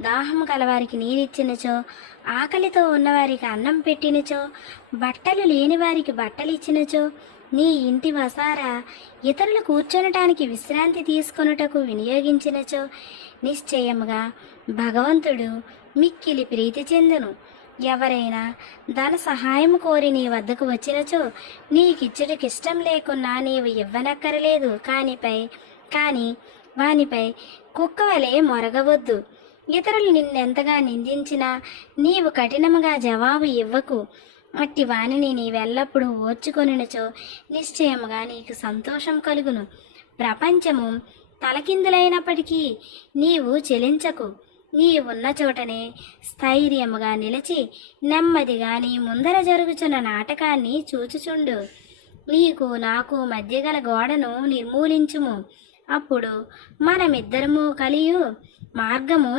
దాహము కలవారికి నీరిచ్చినచో, ఆకలితో ఉన్నవారికి అన్నం పెట్టినచో, బట్టలు లేని వారికి బట్టలు ఇచ్చినచో, నీ ఇంటి వసారా ఇతరులు కూర్చొనటానికి విశ్రాంతి తీసుకొనుటకు వినియోగించినచో, నిశ్చయముగా భగవంతుడు మిక్కిలి ప్రీతి చెందును. ఎవరైనా ధన సహాయము కోరి నీ వద్దకు వచ్చినచో, నీకిచ్చుటకిష్టం లేకున్నా నీవు ఇవ్వనక్కరలేదు. కానీ వానిపై కుక్క వలె మొరగవద్దు. ఇతరులు నిన్నెంతగా నిందించినా నీవు కఠినముగా జవాబు ఇవ్వకు. అట్టి వానిని నీవెల్లప్పుడూ ఓర్చుకొనుచో నిశ్చయముగా నీకు సంతోషం కలుగును. ప్రపంచము తలకిందులైనప్పటికీ నీవు చెలించకు. నీ ఉన్న చోటనే స్థైర్యముగా నిలిచి నెమ్మదిగా నీ ముందర జరుగుచున్న నాటకాన్ని చూచుచుండు. నీకు నాకు మధ్య గల గోడను నిర్మూలించుము. అప్పుడు మనమిద్దరము కలియు మార్గము